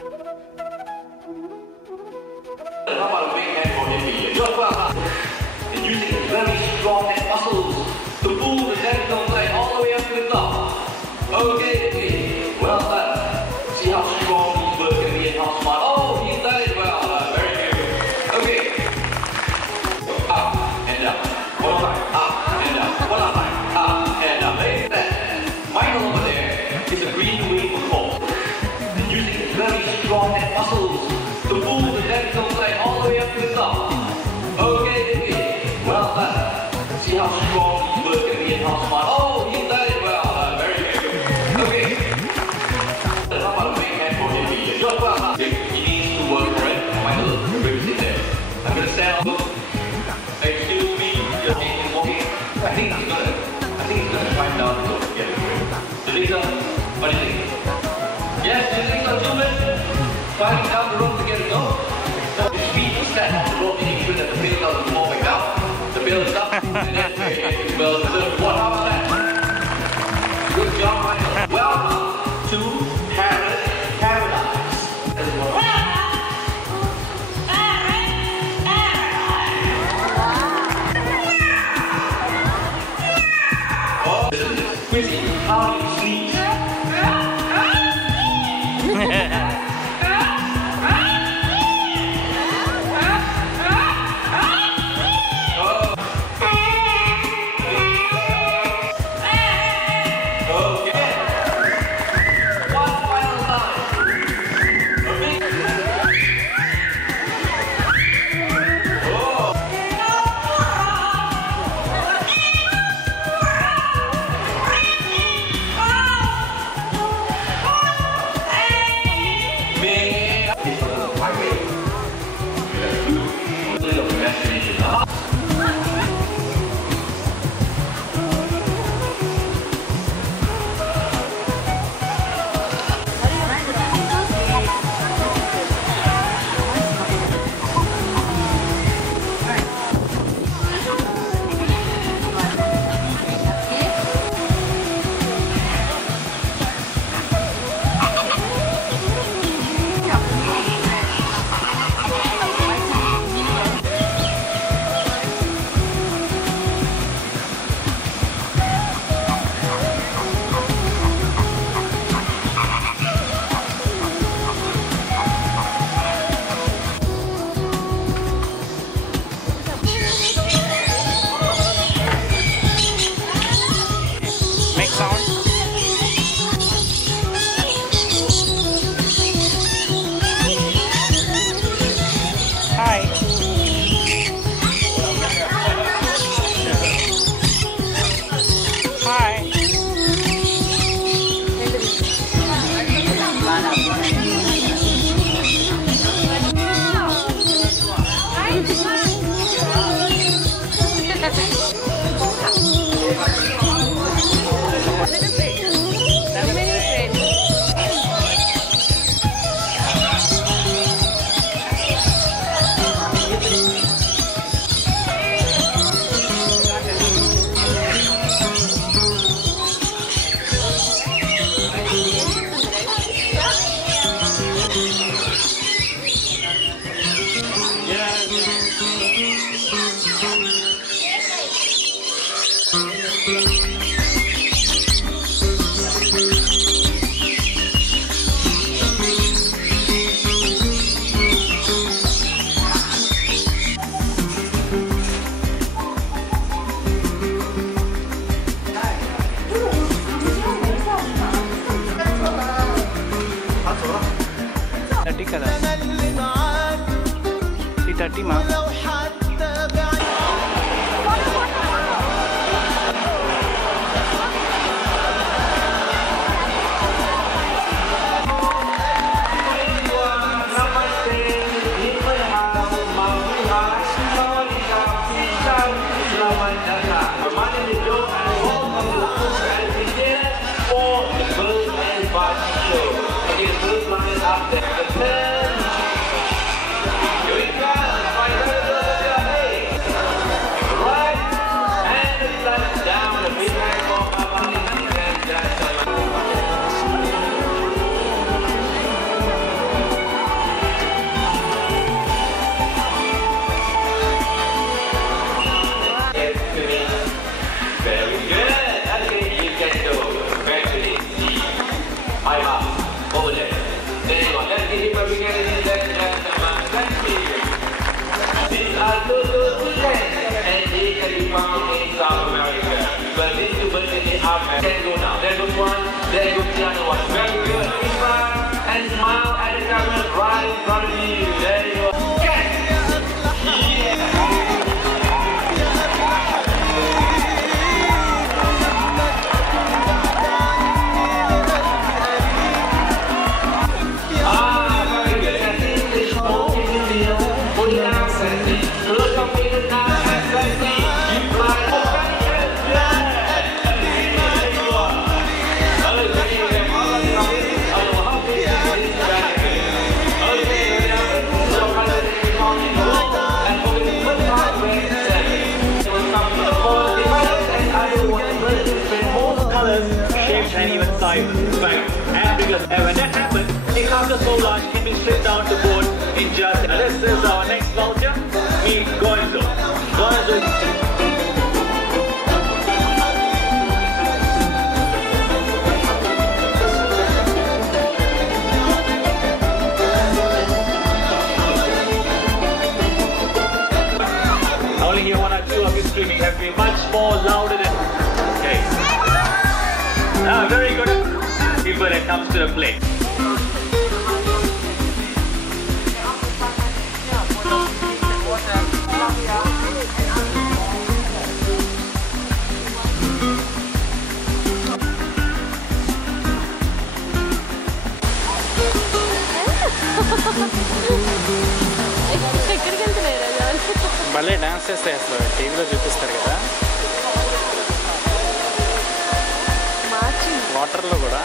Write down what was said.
How about a big hand for him? Just well, and using very strong neck muscles to pull the tentacle leg all the way up to the top. Okay, well done. See how strong these birds can be and how smart. Oh, he's done it well. Very good. Okay. Up and down. One more time. Up and down. One more time. Up and down. Ladies and gentlemen, Michael over there is a green wing football. And using very strong neck muscles to pull the tentacle leg all the way up to the top. Okay, well done. See how strong these birds can be and how smart. Oh, he's done it well. Very good. Okay. How about a big hand for him? Just well. He needs to work for it. Michael, you're sit there. I'm gonna stand up. Excuse me. You're walking. I think he's gonna climb down the rope to get it. Lisa, what do you think? Yes, Lisa, 2 minutes. Climbing down the rope to get it up. So his feet are set on the rope, making sure that the bill doesn't fall back down. The bill is up, and then the bill is up. What? How about that? Good job, Michael. Welcome to Paradise. Oh, this is Quincy. How do you sneeze? Up there. There you go. Let's give him a big hand, ladies and gentlemen. Thank you. These are two friends, and they can be found in South America. But these two birds in Africa can go now. There goes one, there goes the other one. Very good. Smile and smile at the camera right in front of you. There you go. Yes! Yeah! And even size. Right. And because when that happens, a carcass so large can be stripped down to bone in just. This is our next vulture, meet Gonzo. Gonzo. I only hear one or two of you screaming. Have to be much more louder than. Okay. Ah, very good keeper that comes to the plate. భలే dance చేస్తాయి అసలు టీవీలో చూపిస్తారు కదా వాటర్లో కూడా